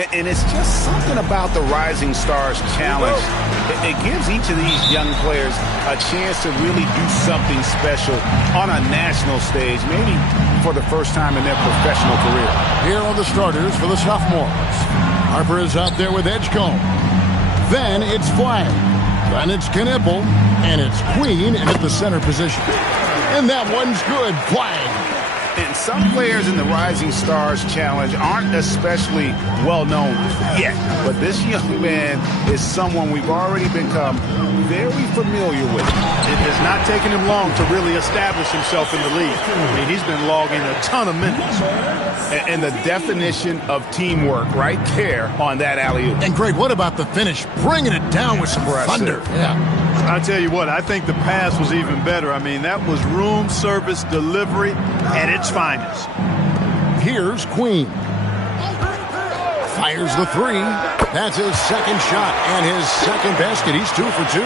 And it's just something about the Rising Stars Challenge. It gives each of these young players a chance to really do something special on a national stage, maybe for the first time in their professional career. Here are the starters for the sophomores. Harper is out there with Edgecombe. Then it's Flag. Then it's Knipple. And it's Queen in at the center position. And that one's good. Flag. And some players in the Rising Stars Challenge aren't especially well-known yet. But this young man is someone we've already become very familiar with. It has not taken him long to really establish himself in the league. I mean, he's been logging a ton of minutes. And the definition of teamwork right there on that alley-oop. And Greg, what about the finish? Bringing it down with some thunder. Yeah. I'll tell you what, I think the pass was even better. I mean, that was room service delivery at its finest. Here's Queen. Fires the three. That's his second shot and his second basket. He's 2 for 2.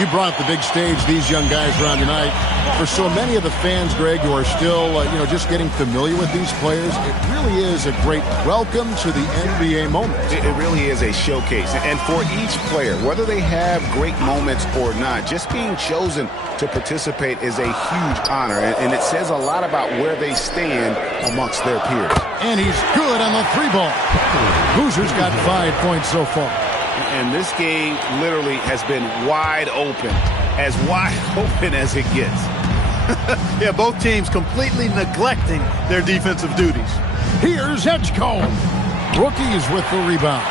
You brought up the big stage, these young guys around tonight. For so many of the fans, Greg, who are still, just getting familiar with these players, it really is a great welcome to the NBA moment. It really is a showcase. And for each player, whether they have great moments or not, just being chosen to participate is a huge honor. And it says a lot about where they stand amongst their peers. And he's good on the three ball. Hoosiers got 5 points so far. And this game literally has been wide open as it gets. Yeah, both teams completely neglecting their defensive duties. Here's Edgecombe. Rookies with the rebound.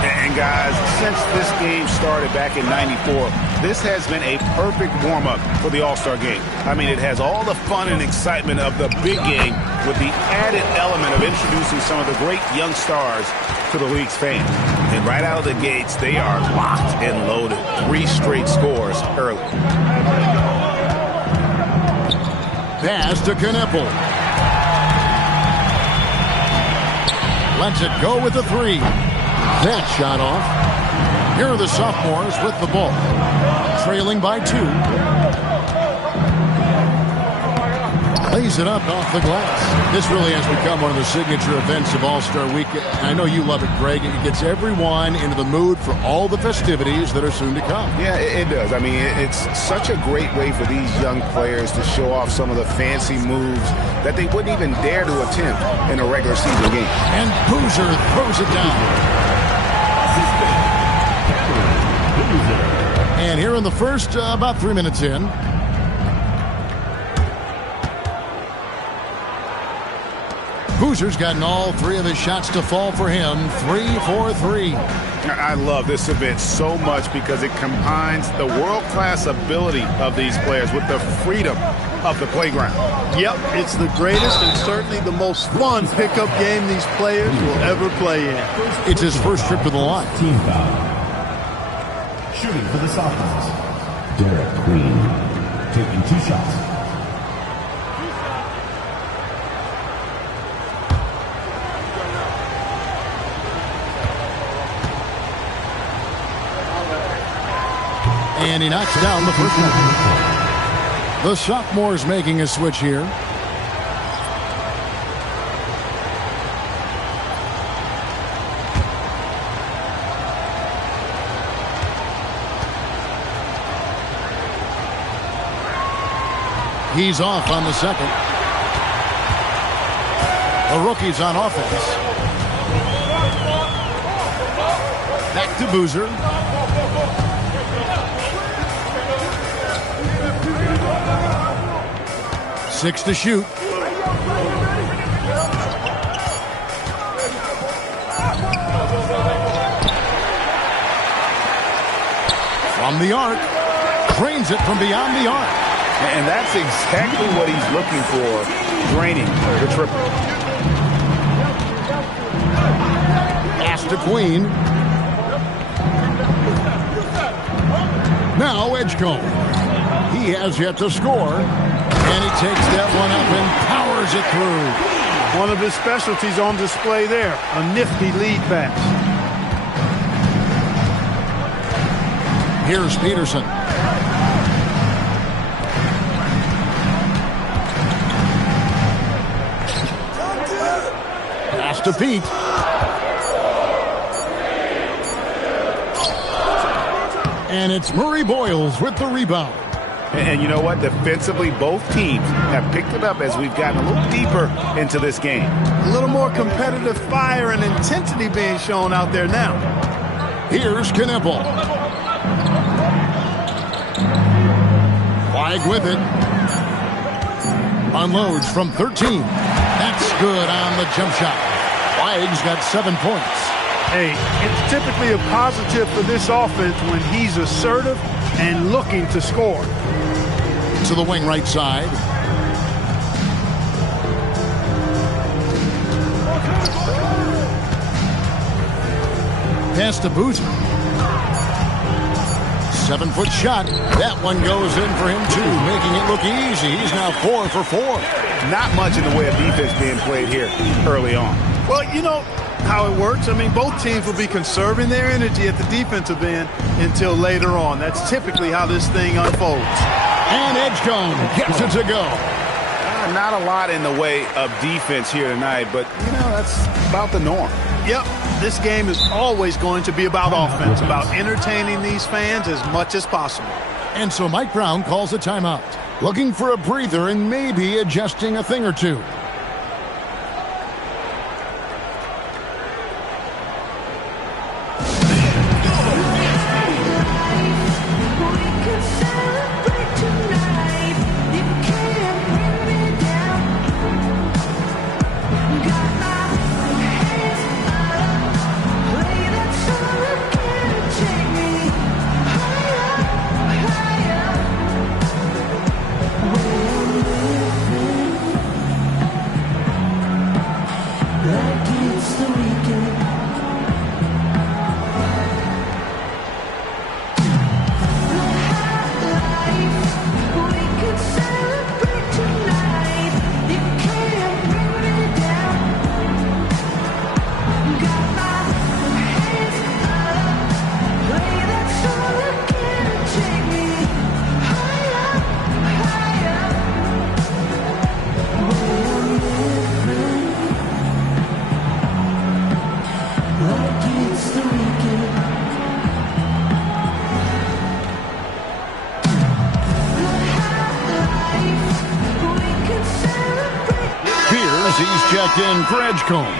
And guys, since this game started back in '94, this has been a perfect warm-up for the All-Star game. I mean, it has all the fun and excitement of the big game with the added element of introducing some of the great young stars to the league's fans. And right out of the gates, they are locked and loaded. 3 straight scores early. Pass to Knipple. Lets it go with the three. That shot off. Here are the sophomores with the ball. Trailing by 2. Lays it up off the glass. This really has become one of the signature events of All-Star Week. I know you love it, Greg. It gets everyone into the mood for all the festivities that are soon to come. Yeah, it does. I mean, it's such a great way for these young players to show off some of the fancy moves that they wouldn't even dare to attempt in a regular season game. And Boozer throws it down. And here in the first, about 3 minutes in. Boozer's gotten all 3 of his shots to fall for him. 3 for 3. I love this event so much because it combines the world-class ability of these players with the freedom of the playground. Yep, it's the greatest and certainly the most fun pickup game these players will ever play in. It's his first trip to the line. Team foul. Shooting for the sophomores. Derek Queen taking 2 shots. And he knocks down the first one. The sophomores making a switch here. He's off on the second. The rookie's on offense. Back to Boozer. Six to shoot. From the arc. Drains it from beyond the arc. And that's exactly what he's looking for, draining the triple. Pass to Queen. Now Edgecombe. He has yet to score. And he takes that one up and powers it through. One of his specialties on display there. A nifty lead pass. Here's Peterson. Pass to Pete. And it's Murray Boyles with the rebound. And you know what? Defensively, both teams have picked it up as we've gotten a little deeper into this game. A little more competitive fire and intensity being shown out there now. Here's Kneppel. Flag with it. Unloads from 13. That's good on the jump shot. Flag's got 7 points. Hey, it's typically a positive for this offense when he's assertive and looking to score. To the wing right side. Pass to Boozer. 7-foot shot. That one goes in for him, too, making it look easy. He's now 4 for 4. Not much in the way of defense being played here early on. Well, you know how it works. I mean, both teams will be conserving their energy at the defensive end until later on. That's typically how this thing unfolds. And Edgecombe gets it to go. Not a lot in the way of defense here tonight, but, you know, that's about the norm. Yep, this game is always going to be about offense, about entertaining these fans as much as possible. And so Mike Brown calls a timeout, looking for a breather and maybe adjusting a thing or two. He's checked in for Edgecombe.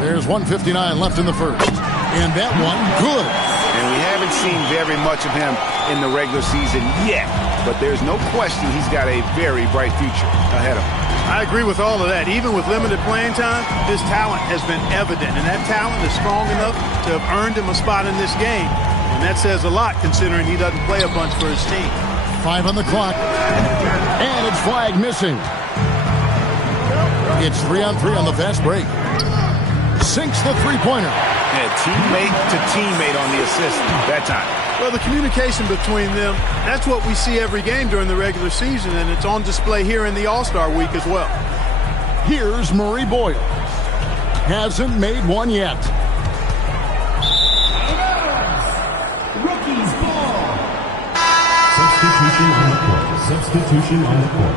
There's 1:59 left in the first. And that one, good. And we haven't seen very much of him in the regular season yet. But there's no question he's got a very bright future ahead of him. I agree with all of that. Even with limited playing time, his talent has been evident. And that talent is strong enough to have earned him a spot in this game. And that says a lot considering he doesn't play a bunch for his team. 5 on the clock. And it's flag missing. It's 3-on-3 on the fast break. Sinks the three-pointer. Yeah, teammate to teammate on the assist that time. Well, the communication between them, that's what we see every game during the regular season, and it's on display here in the All-Star week as well. Here's Murray Boyles. Hasn't made one yet. Rookies ball. Substitution on the court. Substitution on the court.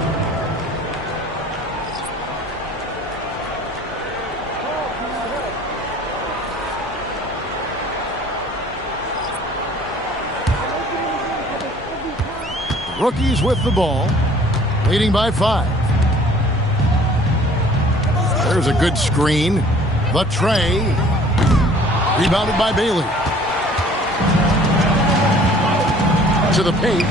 Rookies with the ball, leading by 5. There's a good screen. The tray. Rebounded by Bailey. To the paint.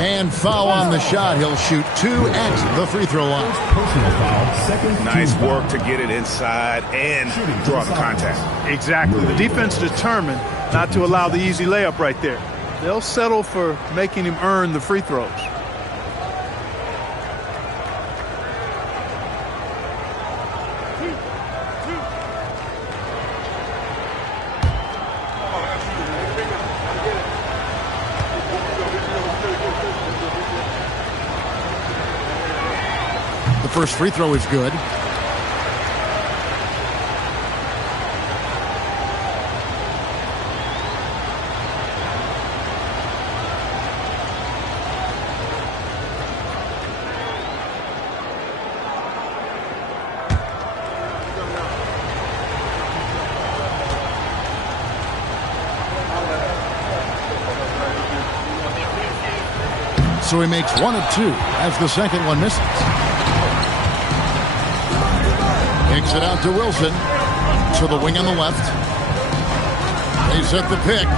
And foul on the shot. He'll shoot 2 at the free throw line. Personal foul, second. Nice work to get it inside and draw the contact. Exactly. The defense determined not to allow the easy layup right there. They'll settle for making him earn the free throws. first free throw is good. So he makes 1 of 2 as the second one misses. Kicks it out to Wilson. To the wing on the left. They set the pick.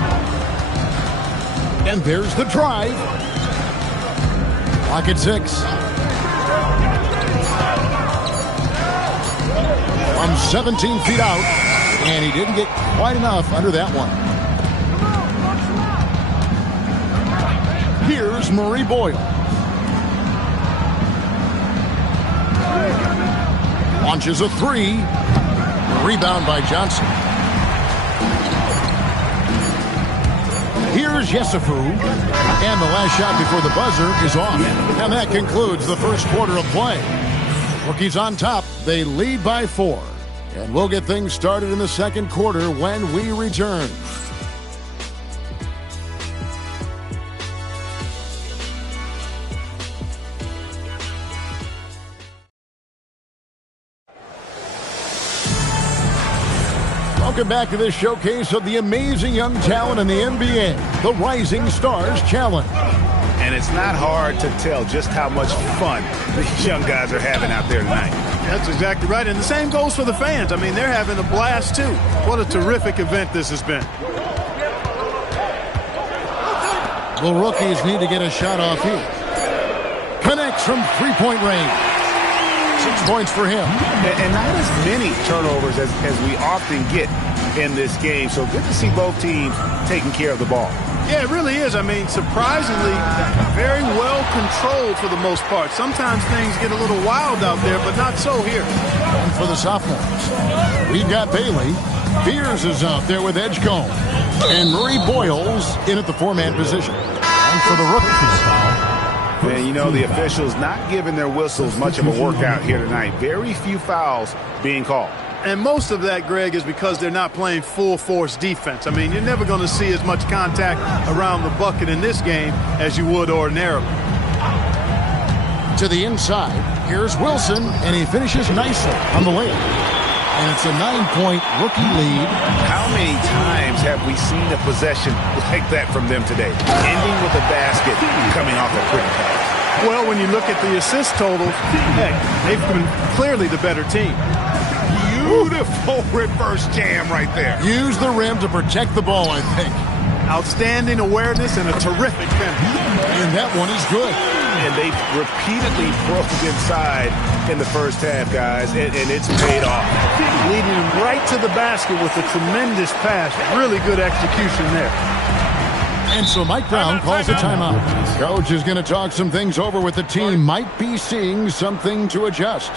And there's the drive. Clock at 6. From 17 feet out. And he didn't get quite enough under that one. Here's Murray Boyle. Launches a 3. Rebound by Johnson. Here's Yesufu. And the last shot before the buzzer is off. And that concludes the first quarter of play. Rookies on top. They lead by 4. And we'll get things started in the second quarter when we return. Welcome back to this showcase of the amazing young talent in the NBA, the Rising Stars Challenge. And it's not hard to tell just how much fun these young guys are having out there tonight. That's exactly right. And the same goes for the fans. I mean, they're having a blast, too. What a terrific event this has been. The rookies need to get a shot off here. Connects from three-point range. 6 points for him. And not as many turnovers as we often get in this game. So good to see both teams taking care of the ball. Yeah, it really is. I mean, surprisingly, very well controlled for the most part. Sometimes things get a little wild out there, but not so here. And for the sophomores, we've got Bailey. Fears is out there with Edgecombe. And Murray Boyles in at the 4-man position. And for the rookies, and, you know, the officials not giving their whistles much of a workout here tonight. Very few fouls being called. And most of that, Greg, is because they're not playing full-force defense. I mean, you're never going to see as much contact around the bucket in this game as you would ordinarily. To the inside, here's Wilson, and he finishes nicely on the layup. And it's a 9-point rookie lead. How many times have we seen a possession like that from them today? Ending with a basket, coming off a quick pass. Well, when you look at the assist totals, heck, they've been clearly the better team. Beautiful reverse jam right there. Use the rim to protect the ball, I think. Outstanding awareness and a terrific finish. And that one is good. And they repeatedly broke inside in the first half, guys, and it's paid off. Leading him right to the basket with a tremendous pass. Really good execution there. And so Mike Brown calls a timeout. Coach is going to talk some things over with the team. Might be seeing something to adjust.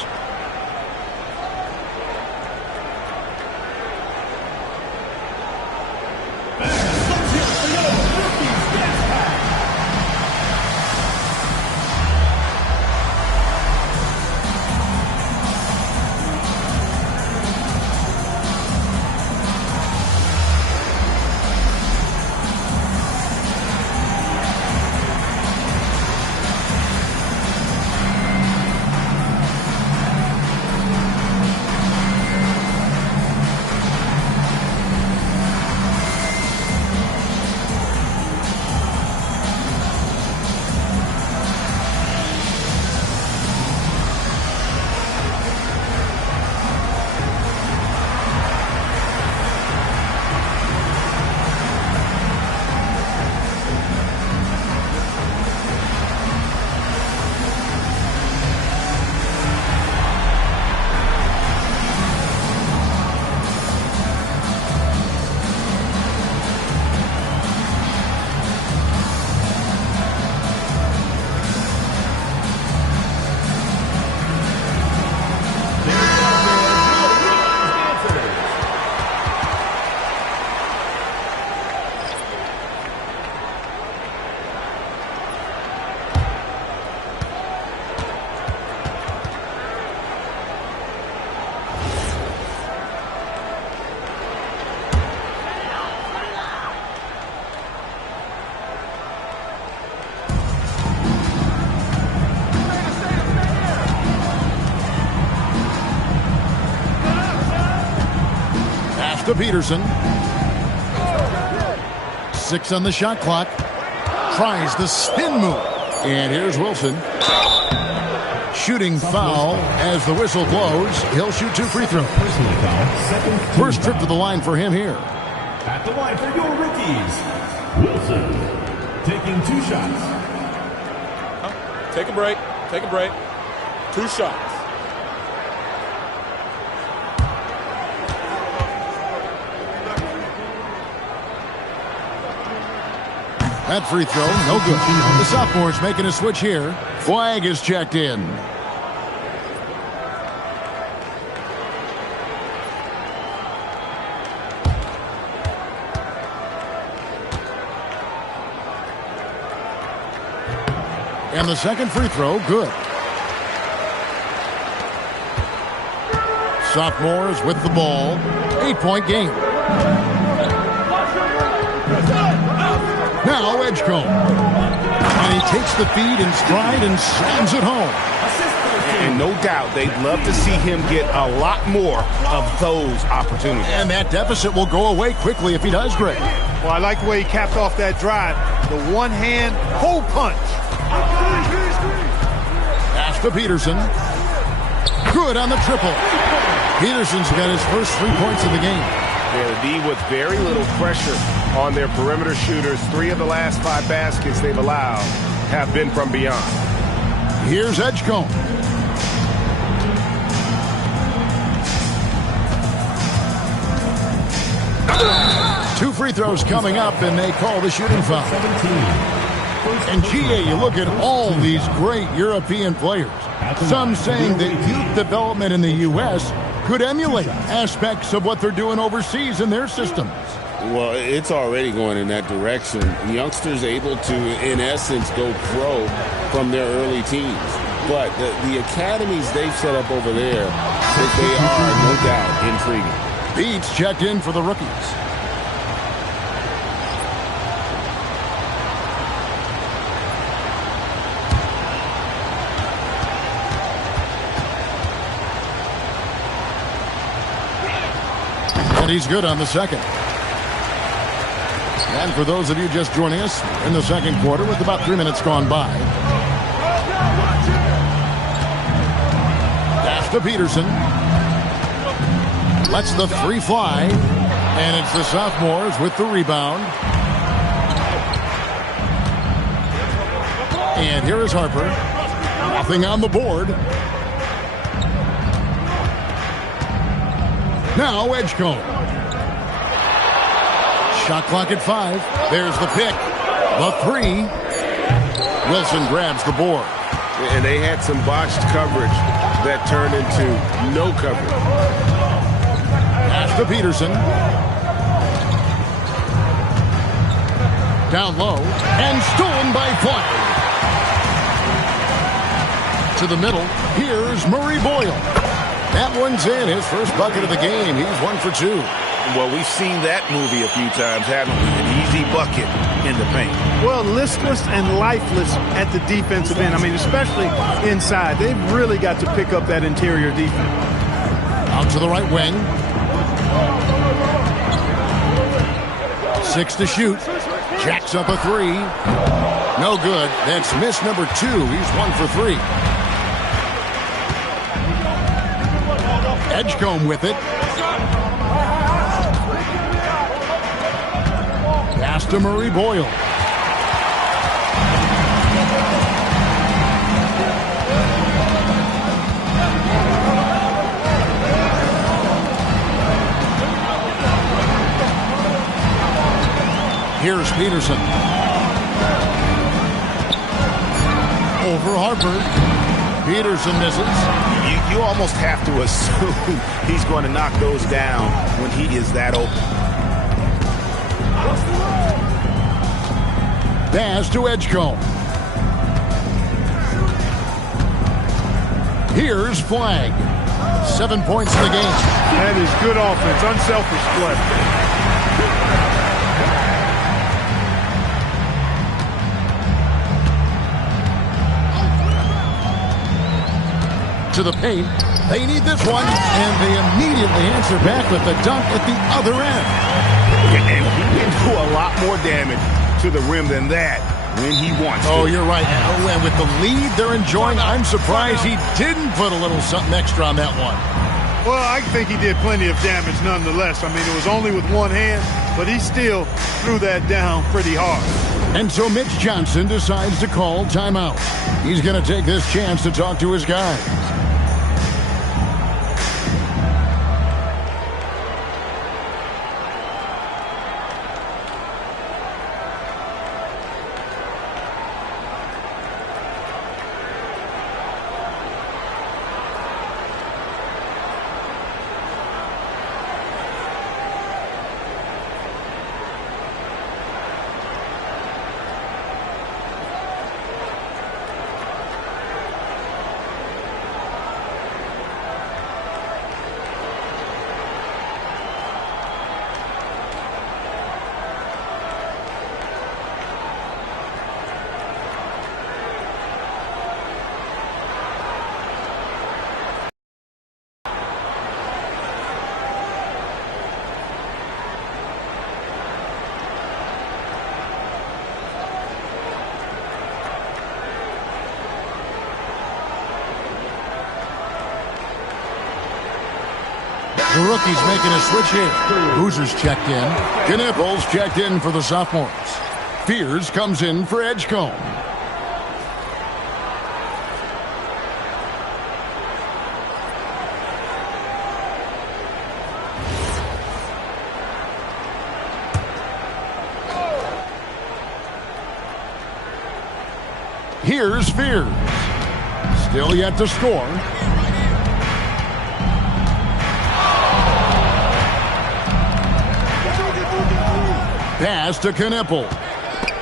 Peterson. 6 on the shot clock. Tries the spin move. And here's Wilson. Shooting foul as the whistle blows. He'll shoot 2 free throws. First trip to the line for him here. At the line for your rookies, Wilson, taking 2 shots. Take a break. Take a break. 2 shots. That free throw, no good. The sophomore's making a switch here. Flag is checked in. And the second free throw, good. Sophomores with the ball. 8-point game. Now Edgecombe. And he takes the feed in stride and slams it home. And no doubt they'd love to see him get a lot more of those opportunities. And that deficit will go away quickly if he does, Greg. Well, I like the way he capped off that drive. The one-hand hole punch. Pass to Peterson. Good on the triple. Peterson's got his first 3 points of the game. Yeah, the D with very little pressure on their perimeter shooters. 3 of the last 5 baskets they've allowed have been from beyond. Here's Edgecombe. Two free throws coming up, and they call the shooting foul. And GA, you look at all these great European players. Some saying that youth development in the U.S. could emulate aspects of what they're doing overseas in their systems. Well, it's already going in that direction. Youngsters able to, in essence, go pro from their early teens. But the academies they've set up over there, they are, no doubt, intriguing. Beats checked in for the rookies. And he's good on the second. And for those of you just joining us in the second quarter with about 3 minutes gone by. Pass to Peterson. Lets the three fly. And it's the sophomores with the rebound. And here is Harper. Nothing on the board. Now Edgecombe. Shot clock at 5. There's the pick. The 3. Wilson grabs the board. And they had some botched coverage that turned into no coverage. Pass to Peterson. Down low. And stolen by Flag. To the middle. Here's Murray Boyle. That one's in. His first bucket of the game. He's 1 for 2. Well, we've seen that movie a few times, haven't we? An easy bucket in the paint. Well, listless and lifeless at the defensive end. I mean, especially inside. They've really got to pick up that interior defense. Out to the right wing. 6 to shoot. Jacks up a 3. No good. That's miss number 2. He's 1 for 3. Edgecombe with it. Pass to Murray Boyle. Here's Peterson. Over Harper. Peterson misses. You almost have to assume he's going to knock those down when he is that open. Pass to Edgecombe. Here's Flag. 7 points in the game. That is good offense. Unselfish play. To the paint. They need this one, and they immediately answer back with the dunk at the other end. And he can do a lot more damage to the rim than that when he wants to. Oh, you're right. Oh, and with the lead they're enjoying, I'm surprised he didn't put a little something extra on that one. Well, I think he did plenty of damage nonetheless. I mean, it was only with one hand, but he still threw that down pretty hard. And so Mitch Johnson decides to call timeout. He's going to take this chance to talk to his guys. The rookie's making a switch here. Boozer's checked in. Knipples checked in for the sophomores. Fears comes in for Edgecombe. Here's Fears. Still yet to score. Pass to Knippel.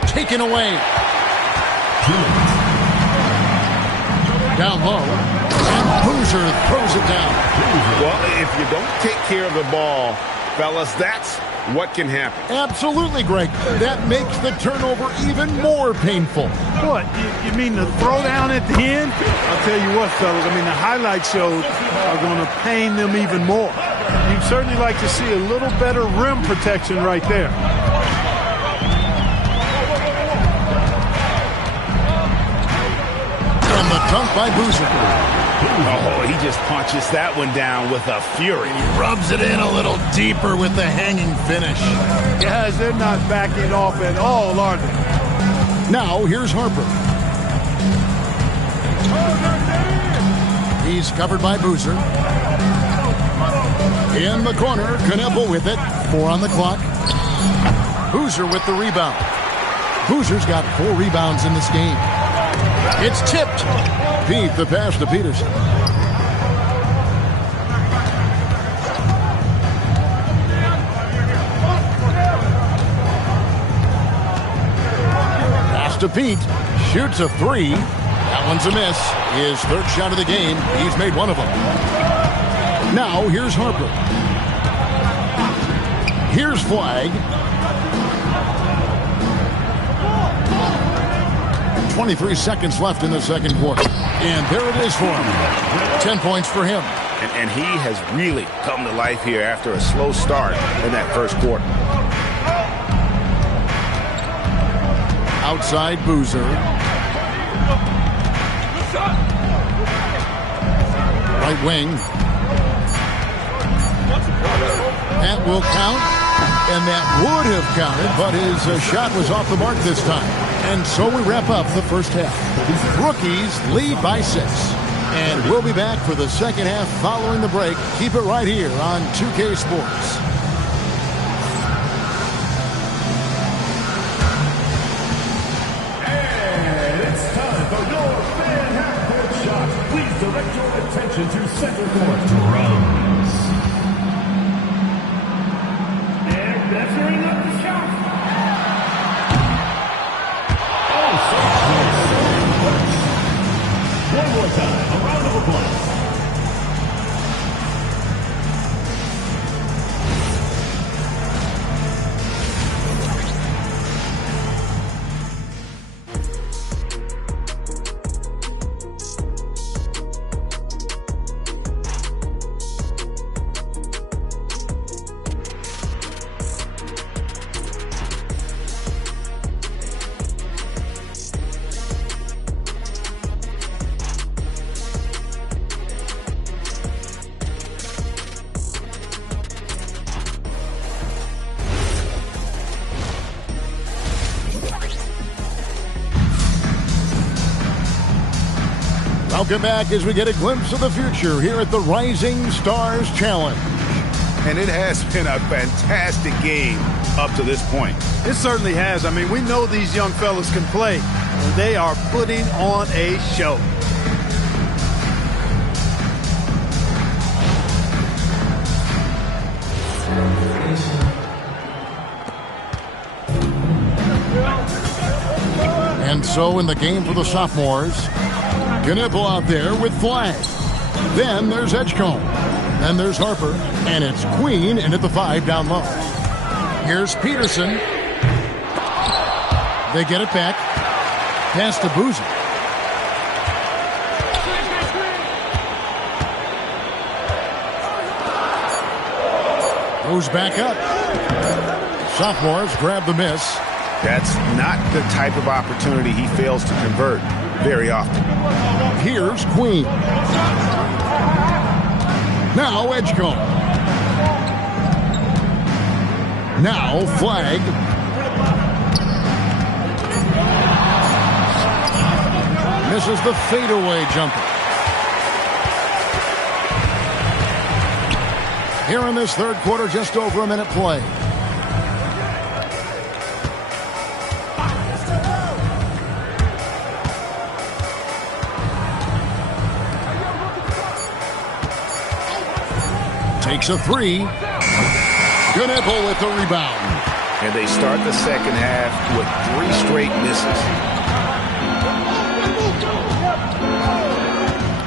Taken away. Down low. And Boozer throws it down. Well, if you don't take care of the ball, fellas, that's what can happen. Absolutely, Greg. That makes the turnover even more painful. What? You mean the throwdown at the end? I'll tell you what, fellas. I mean, the highlight shows are going to pain them even more. You'd certainly like to see a little better rim protection right there. And the dunk by Boozer. Oh, he just punches that one down with a fury. He rubs it in a little deeper with the hanging finish. Guys, they're not backing off at all, are they? Now, here's Harper. He's covered by Boozer. In the corner, Knippel with it. 4 on the clock. Boozer with the rebound. Boozer's got 4 rebounds in this game. It's tipped. Pete the pass to Peterson. Pass to Pete. Shoots a 3. That one's a miss. His 3rd shot of the game. He's made one of them. Now, here's Harper. Here's Flagg. 23 seconds left in the second quarter. And there it is for him. 10 points for him. And he has really come to life here after a slow start in that first quarter. Outside Boozer. Right wing. That will count. And that would have counted, but his shot was off the mark this time. And so we wrap up the first half. Rookies lead by 6. And we'll be back for the second half following the break. Keep it right here on 2K Sports. And it's time for your fan half-court shot. Please direct your attention to center court drums. And measuring up the shot. One more time, a round of applause. Welcome back as we get a glimpse of the future here at the Rising Stars Challenge. And it has been a fantastic game up to this point. It certainly has. I mean, we know these young fellas can play, and they are putting on a show. And so in the game for the sophomores, Knipple out there with Flag. Then there's Edgecombe. Then there's Harper. And it's Queen in at the 5 down low. Here's Peterson. They get it back. Pass to Boozy. Goes back up. Sophomores grab the miss. That's not the type of opportunity he fails to convert very often. Here's Queen. Now Edgecombe. Now Flag. Misses the fadeaway jumper. Here in this third quarter, just over a minute play. Takes a 3. Knipple with the rebound. And they start the second half with 3 straight misses.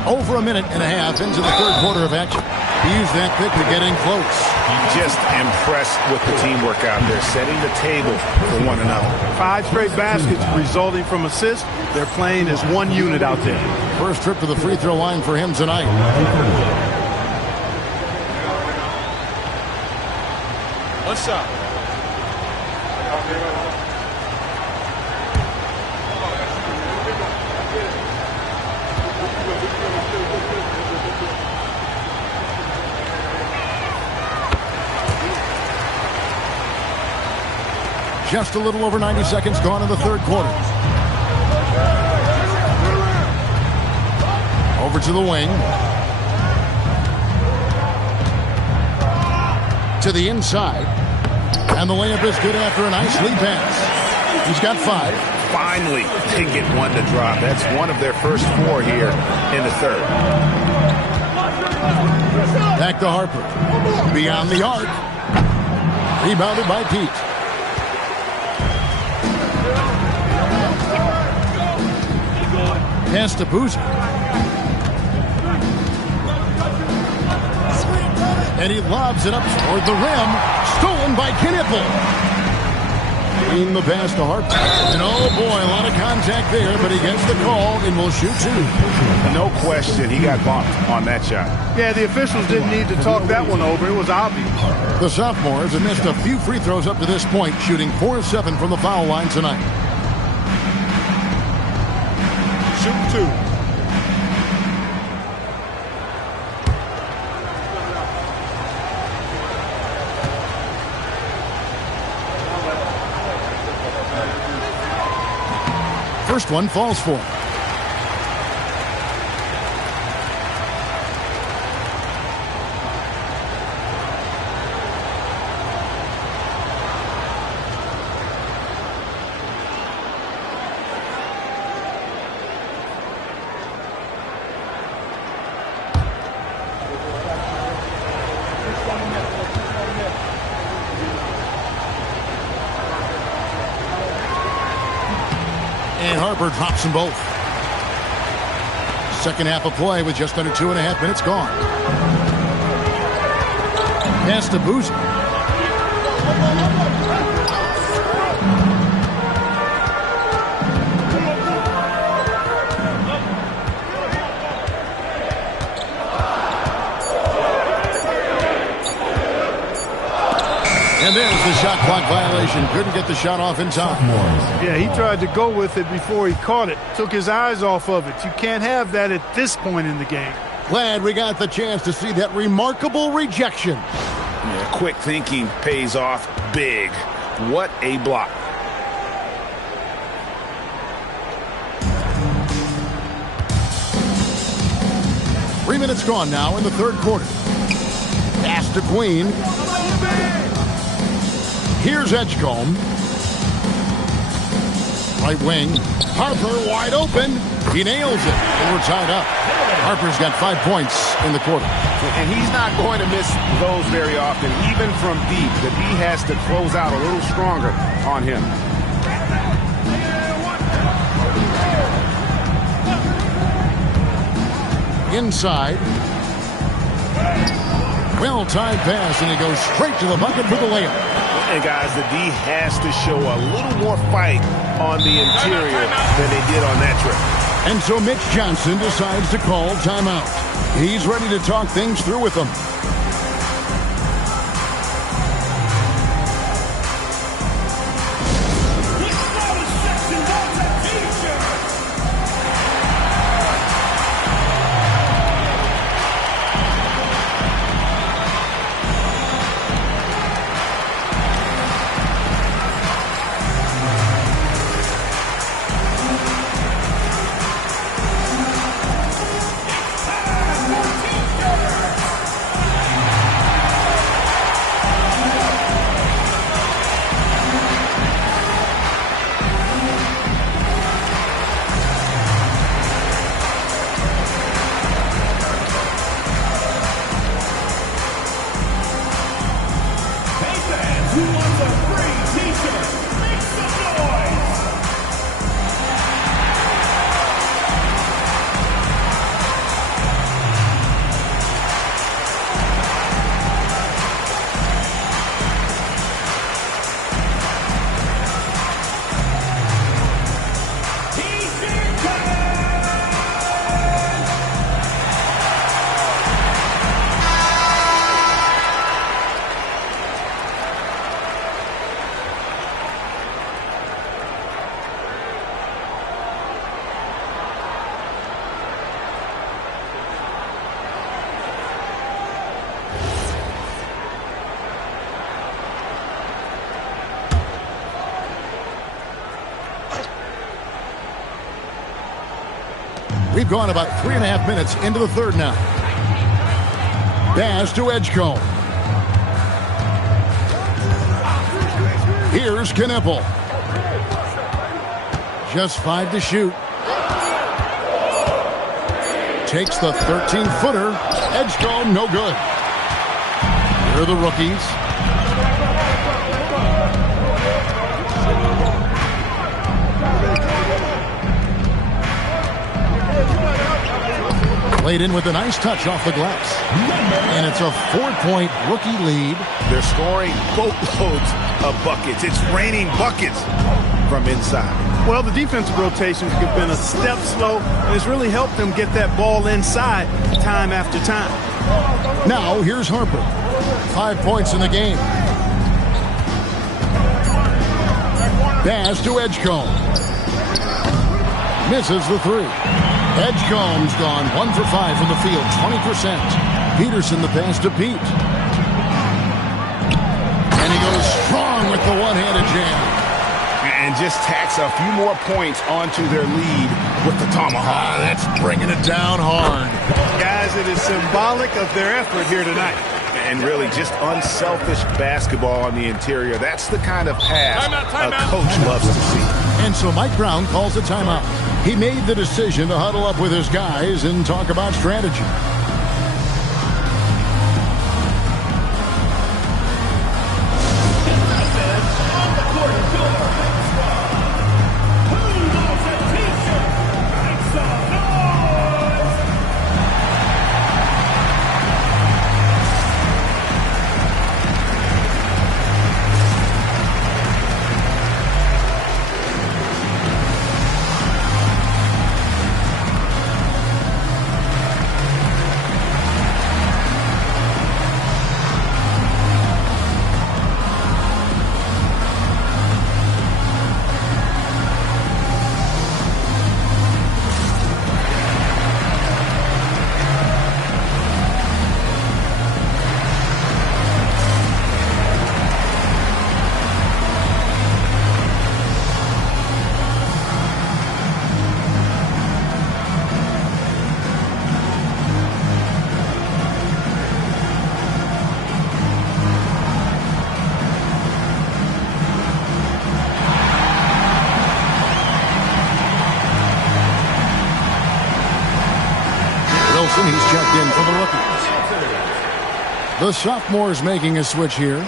Over a minute and a half into the third quarter of action. He used that pick to get in close. Just impressed with the teamwork out there, setting the table for one another. 5 straight baskets resulting from assists. They're playing as one unit out there. First trip to the free throw line for him tonight. One shot. Just a little over 90 seconds gone in the third quarter. Over to the wing. To the inside. And the layup is good after a nice lead pass. He's got 5. Finally, they get one to drop. That's one of their first 4 here in the third. Back to Harper. Beyond the arc. Rebounded by Pete. Pass to Boozy. And he lobs it up toward the rim. Stolen by Knipple. In the pass to Harper. And oh boy, a lot of contact there, but he gets the call and will shoot 2. No question, he got bumped on that shot. Yeah, the officials didn't need to talk that one over. It was obvious. The sophomores have missed a few free throws up to this point, shooting 4-7 from the foul line tonight. Shoot 2. First one falls for him. And Harper drops them both. Second half of play with just under 2.5 minutes gone. Pass to Boozy. And there's the shot clock violation. Couldn't get the shot off in time. Yeah, he tried to go with it before he caught it. Took his eyes off of it. You can't have that at this point in the game. Glad we got the chance to see that remarkable rejection. Yeah, quick thinking pays off big. What a block. minutes gone now in the third quarter. Pass to Queen. Here's Edgecombe. Right wing. Harper wide open. He nails it. And we're tied up. Harper's got 5 points in the quarter. And he's not going to miss those very often, even from deep. The D has to close out a little stronger on him. Inside. Well-timed pass, and he goes straight to the bucket for the layup. And guys, the D has to show a little more fight on the interior than they did on that trip. And so Mitch Johnson decides to call timeout. He's ready to talk things through with them. We've gone about 3.5 minutes into the third now. Pass to Edgecombe. Here's Kneppel. Just 5 to shoot. Takes the 13-footer. Edgecombe, no good. Here are the rookies. Played in with a nice touch off the glass. And it's a 4-point rookie lead. They're scoring boatloads of buckets. It's raining buckets from inside. Well, the defensive rotations have been a step slow, and it's really helped them get that ball inside time after time. Now, here's Harper. 5 points in the game. Pass to Edgecombe. Misses the three. Edgecombe's gone 1 for 5 from the field, 20%. Peterson the pass to Pete. And he goes strong with the one-handed jam. And just tacks a few more points onto their lead with the tomahawk. That's bringing it down hard. Guys, it is symbolic of their effort here tonight. And really just unselfish basketball on the interior. That's the kind of pass a coach loves to see. And so Mike Brown calls a timeout. He made the decision to huddle up with his guys and talk about strategy. Wilson, he's checked in for the rookies. The sophomore is making a switch here.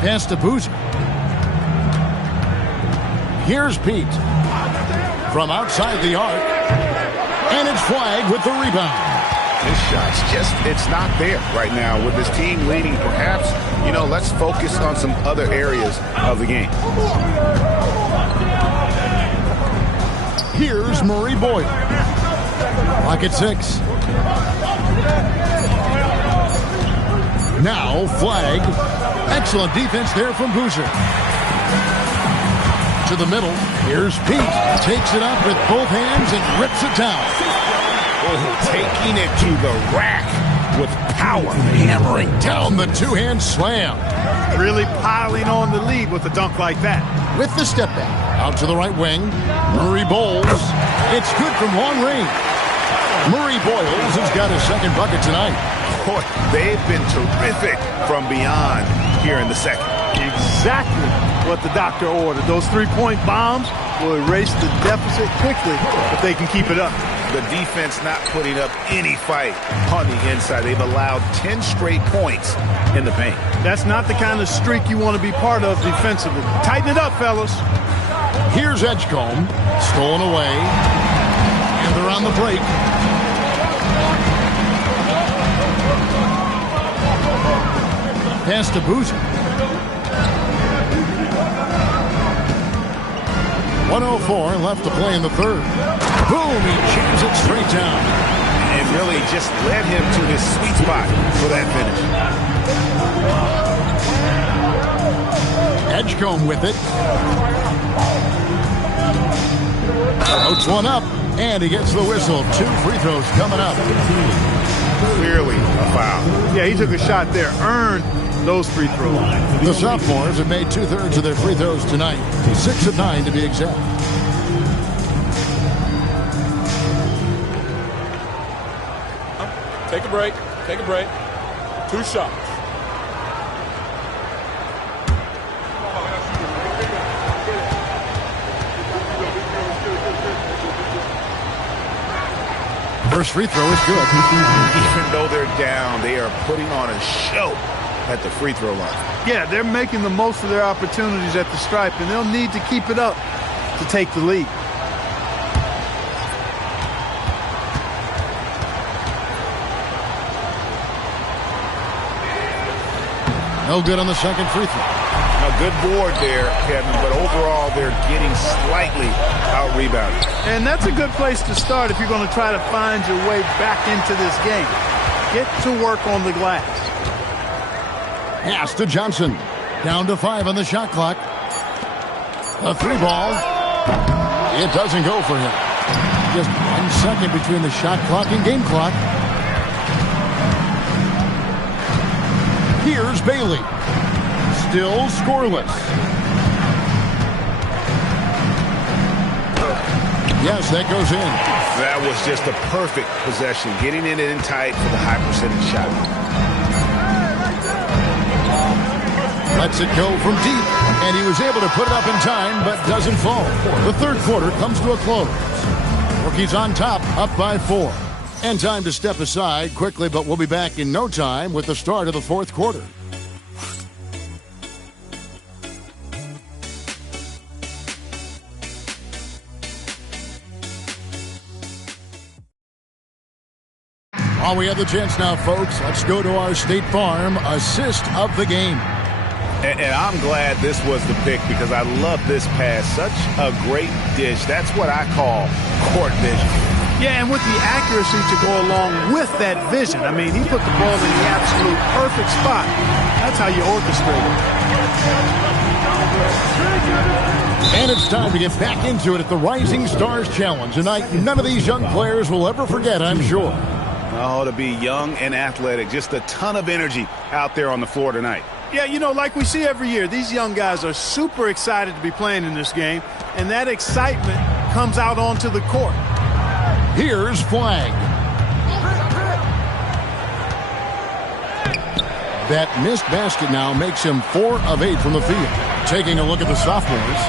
Pass to Boozer. Here's Pete. From outside the arc. And it's flagged with the rebound. His shot's it's not there right now. With his team leading, perhaps, let's focus on some other areas of the game. Here's Murray Boyle. Clock at 6. Now flag. Excellent defense there from Boozer. To the middle. Here's Pete. Takes it up with both hands and rips it down. Oh, taking it to the rack with power. Hammering down the two-hand slam. Really piling on the lead with a dunk like that. With the step back. Out to the right wing. Murray bowls. It's good from long range. Murray Boyles has got his second bucket tonight. Boy, they've been terrific from beyond here in the second. Exactly what the doctor ordered. Those three-point bombs will erase the deficit quickly if they can keep it up. The defense not putting up any fight on the inside. They've allowed 10 straight points in the paint. That's not the kind of streak you want to be part of defensively. Tighten it up, fellas. Here's Edgecombe. Stolen away. And they're on the break. Pass to Boozer. 1:04 left to play in the third. Boom, he jams it straight down. And really just led him to his sweet spot for that finish. Edgecombe with it. Floats one up, and he gets the whistle. 2 free throws coming up. Clearly a foul. Yeah, he took a shot there. Earned those free throws. The sophomores have made 2/3 of their free throws tonight. 6 of 9 to be exact. Take a break. Take a break. 2 shots. First free throw is good. Even though they're down, they are putting on a show at the free throw line. Yeah, they're making the most of their opportunities at the stripe, and they'll need to keep it up to take the lead. No good on the second free throw. A good board there, Kevin, but overall they're getting slightly out-rebounded. And that's a good place to start if you're going to try to find your way back into this game. Get to work on the glass. Pass to Johnson. Down to 5 on the shot clock. A 3 ball. It doesn't go for him. Just 1 second between the shot clock and game clock. Here's Bailey. Still scoreless. Yes, that goes in. That was just a perfect possession, getting it in tight for the high percentage shot. Lets it go from deep, and he was able to put it up in time, but doesn't fall. The third quarter comes to a close. Rookies on top, up by 4. And time to step aside quickly, but we'll be back in no time with the start of the fourth quarter. While we have the chance now, folks, let's go to our State Farm assist of the game. And I'm glad this was the pick because I love this pass. Such a great dish. That's what I call court vision. Yeah, and with the accuracy to go along with that vision. I mean, he put the ball in the absolute perfect spot. That's how you orchestrate it. And it's time to get back into it at the Rising Stars Challenge. Tonight, none of these young players will ever forget, I'm sure. Oh, to be young and athletic. Just a ton of energy out there on the floor tonight. Yeah, you know, like we see every year, these young guys are super excited to be playing in this game, and that excitement comes out onto the court. Here's Flagg. That missed basket now makes him 4 of 8 from the field. Taking a look at the sophomores,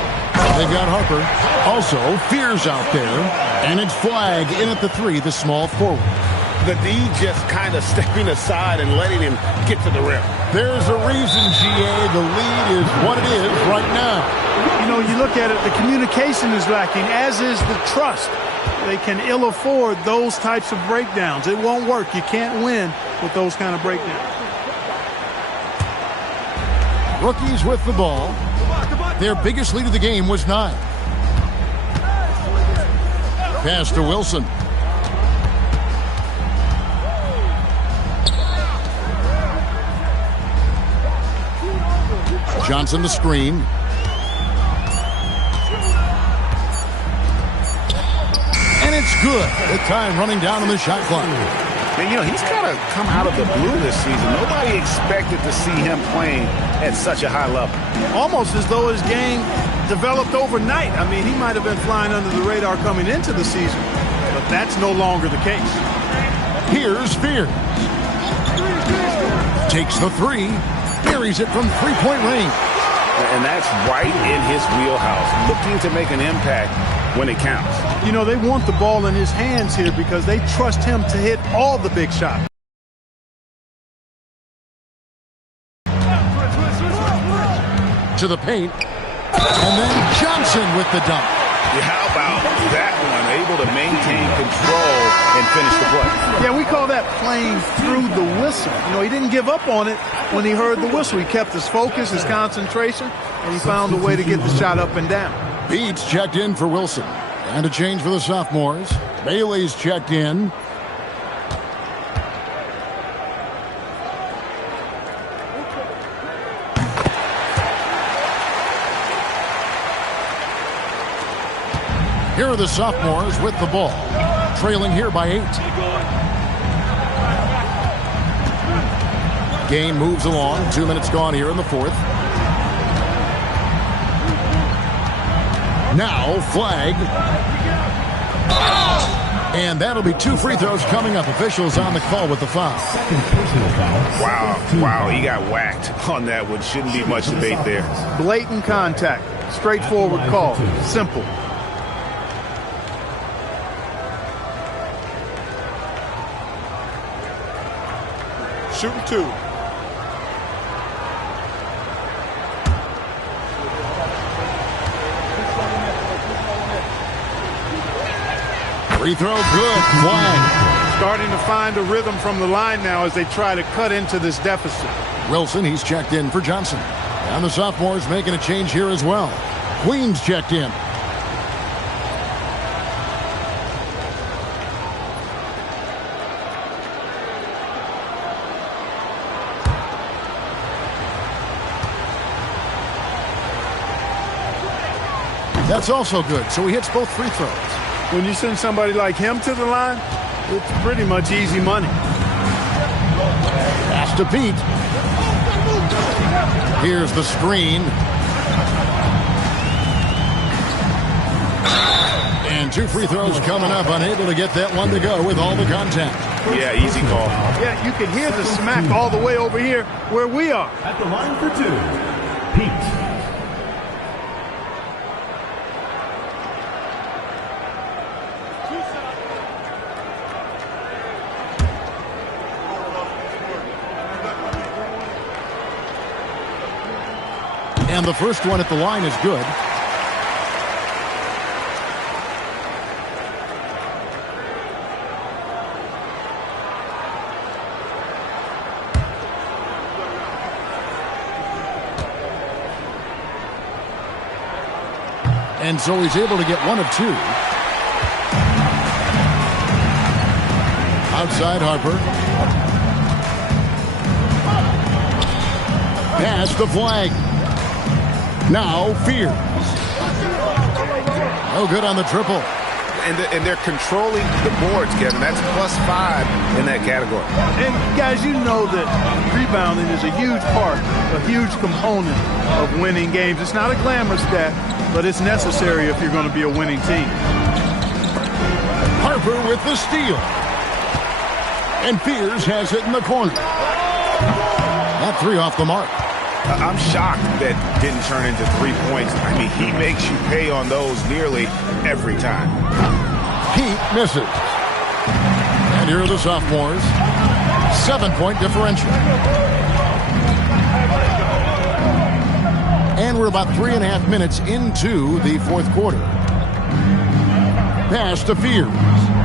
they've got Harper. Also, Fears out there, and it's Flagg in at the 3, the small forward. The D just kind of stepping aside and letting him get to the rim. There's a reason, GA, the lead is what it is right now. You know, you look at it, the communication is lacking, as is the trust. They can ill afford those types of breakdowns. It won't work. You can't win with those kind of breakdowns. Rookies with the ball. Their biggest lead of the game was 9. Pass to Wilson. Johnson the screen. And it's good. The time running down on the shot clock. And, you know, he's kind of come out of the blue this season. Nobody expected to see him playing at such a high level. Almost as though his game developed overnight. I mean, he might have been flying under the radar coming into the season, but that's no longer the case. Here's Fears. Takes the 3. Buries it from three-point range. And that's right in his wheelhouse, looking to make an impact when it counts. You know, they want the ball in his hands here because they trust him to hit all the big shots. To the paint. And then Johnson with the dunk. How about that one? Able to maintain control and finish the play. Yeah, we call that playing through the whistle. You know, he didn't give up on it when he heard the whistle. He kept his focus, his concentration, and he found a way to get the shot up and down. Beats checked in for Wilson. And a change for the sophomores. Bailey's checked in. Here are the sophomores with the ball, trailing here by 8. Game moves along. 2 minutes gone here in the 4th. Now Flagg. And that'll be 2 free throws coming up. Officials on the call with the foul. Wow, he got whacked on that one. Shouldn't be much debate there. Blatant contact. Straightforward call. Simple. Shooting 2. Free throw good. Flagg. Starting to find a rhythm from the line now as they try to cut into this deficit. Wilson, he's checked in for Johnson. And the sophomores making a change here as well. Queens checked in. That's also good, so he hits both free throws. When you send somebody like him to the line, it's pretty much easy money. Pass to Pete. Here's the screen. And 2 free throws coming up, unable to get that one to go with all the contact. Yeah, easy call. Yeah, you can hear the smack all the way over here where we are. At the line for 2, Pete. And the first one at the line is good. And so he's able to get 1 of 2. Outside Harper. Pass the Flagg. Now Fears. No good on the triple. and they're controlling the boards, Kevin. That's +5 in that category. And guys, you know that rebounding is a huge part, a huge component of winning games. It's not a glamour stat, but it's necessary if you're going to be a winning team. Harper with the steal. And Fears has it in the corner. That three off the mark. I'm shocked that didn't turn into 3 points. I mean, he makes you pay on those nearly every time. Heat misses. And here are the sophomores. 7-point differential. And we're about 3.5 minutes into the fourth quarter. Pass to Fears.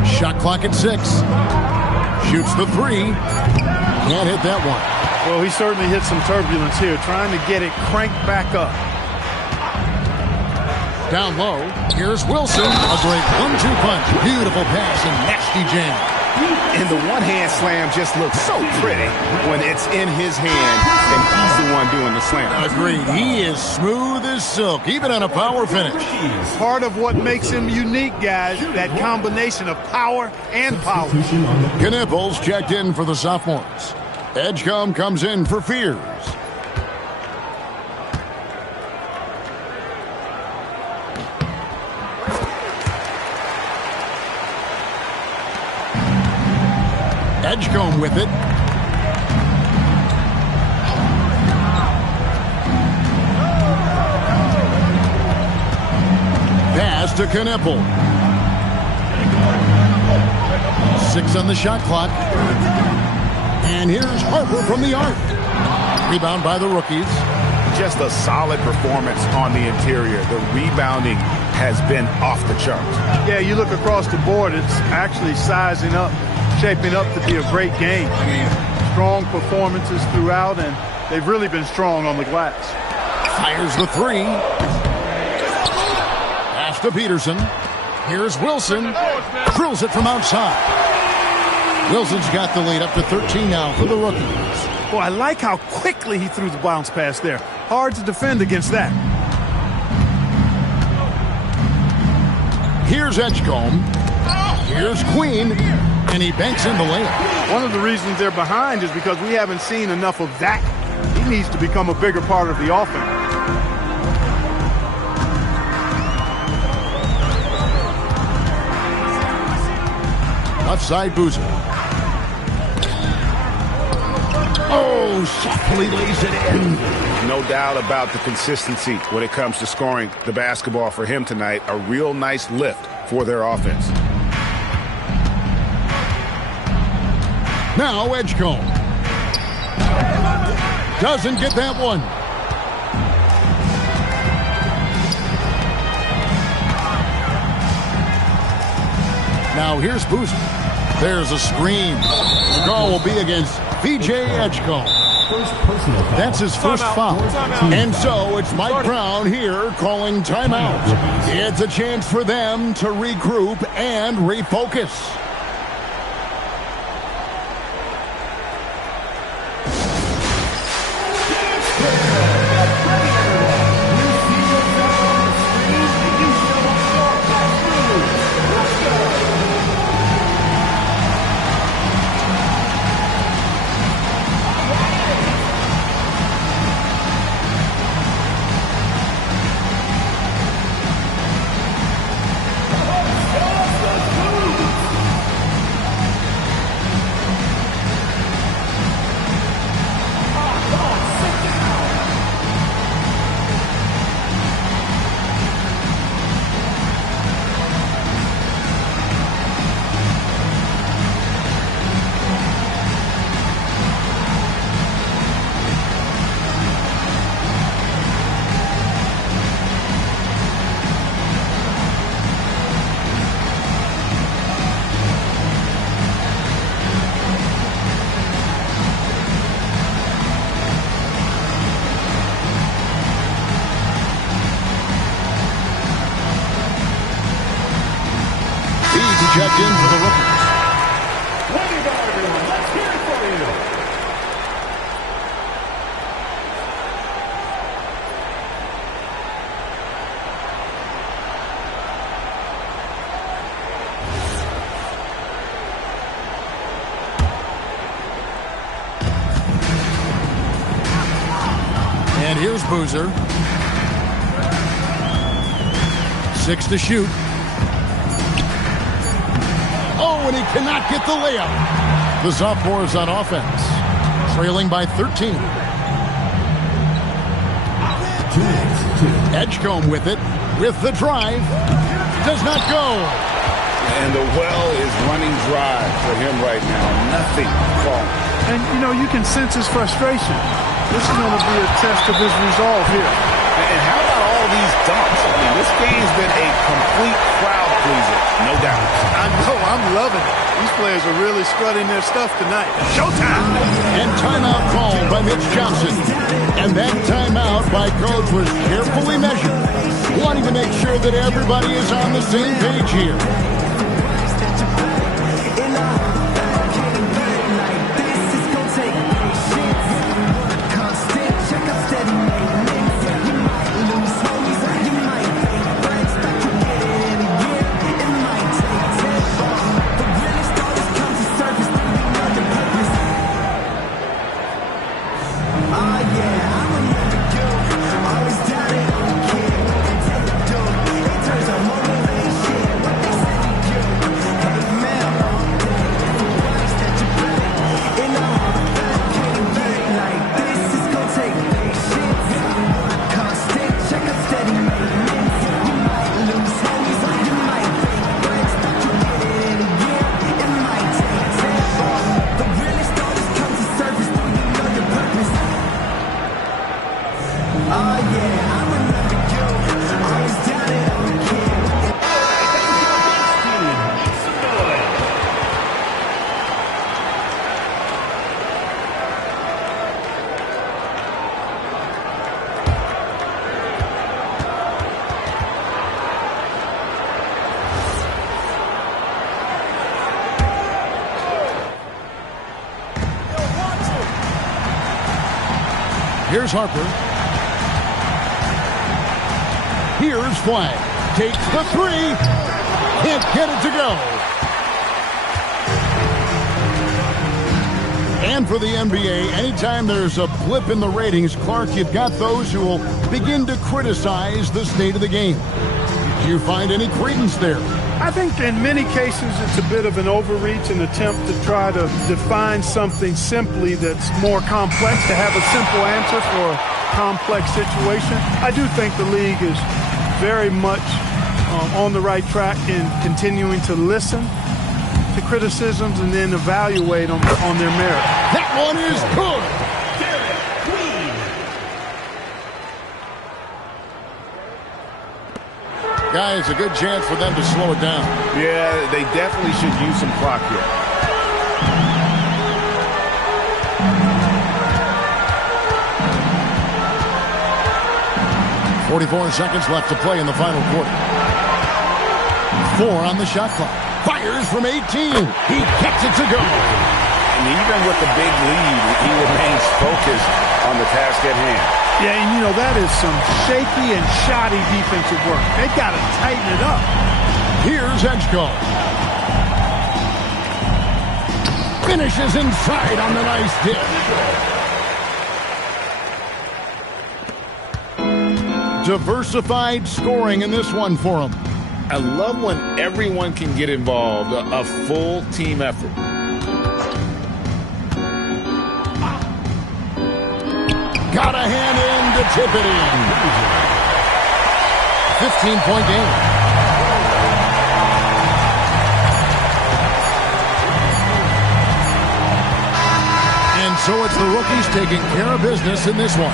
Shot clock at 6. Shoots the three. Can't hit that one. Well, he certainly hit some turbulence here, trying to get it cranked back up. Down low, here's Wilson. A great 1-2 punch. Beautiful pass and nasty jam. And the one-hand slam just looks so pretty when it's in his hand and he's the one doing the slam. Agreed. He is smooth as silk, even on a power finish. Part of what makes him unique, guys, that combination of power and power. Knipples checked in for the sophomores. Edgecombe comes in for Fears. Edgecombe with it. Pass to Knippel. 6 on the shot clock. And here's Harper from the arc. Rebound by the rookies. Just a solid performance on the interior. The rebounding has been off the charts. Yeah, you look across the board, it's actually sizing up, shaping up to be a great game. I mean, strong performances throughout, and they've really been strong on the glass. Fires the three. Pass to Peterson. Here's Wilson. Drills it from outside. Wilson's got the lead up to 13 now for the rookies. Boy, I like how quickly he threw the bounce pass there. Hard to defend against that. Here's Edgecombe. Here's Queen. And he banks in the layup. One of the reasons they're behind is because we haven't seen enough of that. He needs to become a bigger part of the offense. Left side, Boozer. Oh, softly lays it in. No doubt about the consistency when it comes to scoring the basketball for him tonight. A real nice lift for their offense. Now Edgecombe. Doesn't get that one. Now here's Boozer. There's a screen. The call will be against VJ Edgecombe. That's his first foul. And so it's Mike Brown here calling timeout. It's a chance for them to regroup and refocus. Checked in for the rookies. Let's hear it for you. And here's Boozer. 6 to shoot. Oh, and he cannot get the layup. The Sophomores on offense, trailing by 13. Edgecombe with it, with the drive. Does not go. And the well is running dry for him right now. Nothing falling. And, you know, you can sense his frustration. This is going to be a test of his resolve here. And how about all these dunks? I mean, this game's been a complete crowd pleaser, no doubt. I know, I'm loving it. These players are really strutting their stuff tonight. Showtime! And timeout called by Mitch Johnson. And that timeout by coach was carefully measured, wanting to make sure that everybody is on the same page here. Here's Harper. Here's Flag. Takes the three. Can't get it to go. And for the NBA, anytime there's a blip in the ratings, Clark, you've got those who will begin to criticize the state of the game. Did you find any credence there? I think in many cases it's a bit of an overreach, an attempt to try to define something simply that's more complex, to have a simple answer for a complex situation. I do think the league is very much on the right track in continuing to listen to criticisms and then evaluate them on their merit. That one is good. Guys, a good chance for them to slow it down. Yeah, they definitely should use some clock here. .44 seconds left to play in the final quarter. 4 on the shot clock. Fires from 18. He gets it to go. And even with the big lead, he remains focused on the task at hand. Yeah, and you know, that is some shaky and shoddy defensive work. They got to tighten it up. Here's Edgecombe. Finishes inside on the nice dish. Diversified scoring in this one for him. I love when everyone can get involved, a full team effort. Got a hand in to tip it in. 15-point game. And so it's the rookies taking care of business in this one.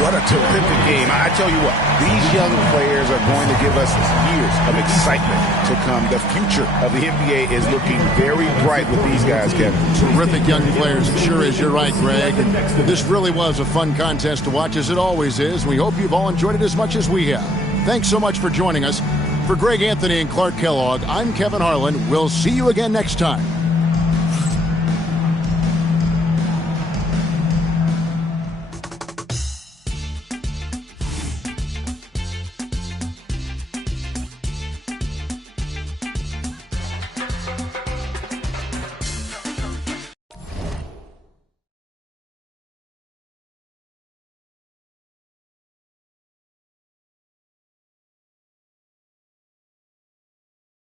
What a terrific game. I tell you what, these young players are going to give us years of excitement to come. The future of the NBA is looking very bright with these guys, Kevin. Terrific young players. It sure is. You're right, Greg. And this really was a fun contest to watch, as it always is. We hope you've all enjoyed it as much as we have. Thanks so much for joining us. For Greg Anthony and Clark Kellogg, I'm Kevin Harlan. We'll see you again next time